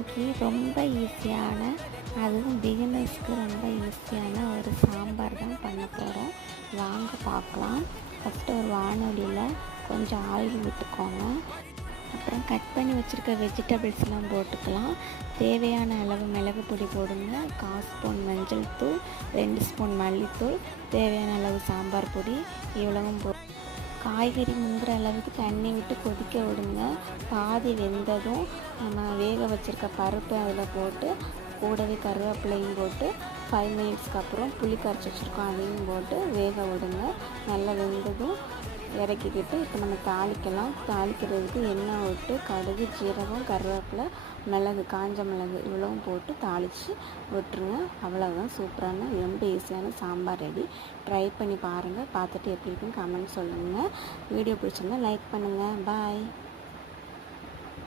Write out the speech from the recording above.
இன்றைக்கி ரொம்ப ஈஸியான, அதுவும் பிகினர்ஸ்க்கு ரொம்ப ஈஸியான ஒரு சாம்பார் தான் பண்ண போகிறோம். வாங்க பார்க்கலாம். ஃபஸ்ட்டு ஒரு வானொலியில் கொஞ்சம் ஆயில் விட்டுக்கோங்க. அப்புறம் கட் பண்ணி வச்சுருக்க வெஜிடபிள்ஸ்லாம் போட்டுக்கலாம். தேவையான அளவு மிளகு பொடி போடுங்க. 1/4 ஸ்பூன் மஞ்சள் தூள், 2 ஸ்பூன் மல்லித்தூள், தேவையான அளவு சாம்பார் பொடி இவ்வளவும் காய்கறி முங்குற அளவுக்கு தண்ணி விட்டு கொதிக்க விடுங்க. பாதி வெந்ததும் நம்ம வேக வச்சுருக்க பருப்பு அதில் போட்டு கூடவே கருவேப்பிலையும் போட்டு 5 மினிட்ஸ்க்கு அப்புறம் புளி கரைச்சி வச்சுருக்கோம் அதையும் போட்டு வேக விடுங்க. நல்லா வெந்ததும் இறக்கிக்கிட்டு இப்போ நம்ம தாளிக்கலாம். தாளிக்கிறதுக்கு எண்ணெய் விட்டு கடுகு, ஜீரகம், கருவேப்பிலை, மிளகு, காஞ்ச மிளகு இவ்வளவும் போட்டு தாளித்து விட்டுருங்க. அவ்வளோதான், சூப்பரான ரொம்ப ஈஸியான சாம்பார் ரெடி. ட்ரை பண்ணி பாருங்கள். பார்த்துட்டு எப்படி இருக்குன்னு கமெண்ட் சொல்லுங்கள். வீடியோ பிடிச்சிருந்தா லைக் பண்ணுங்கள். பாய்.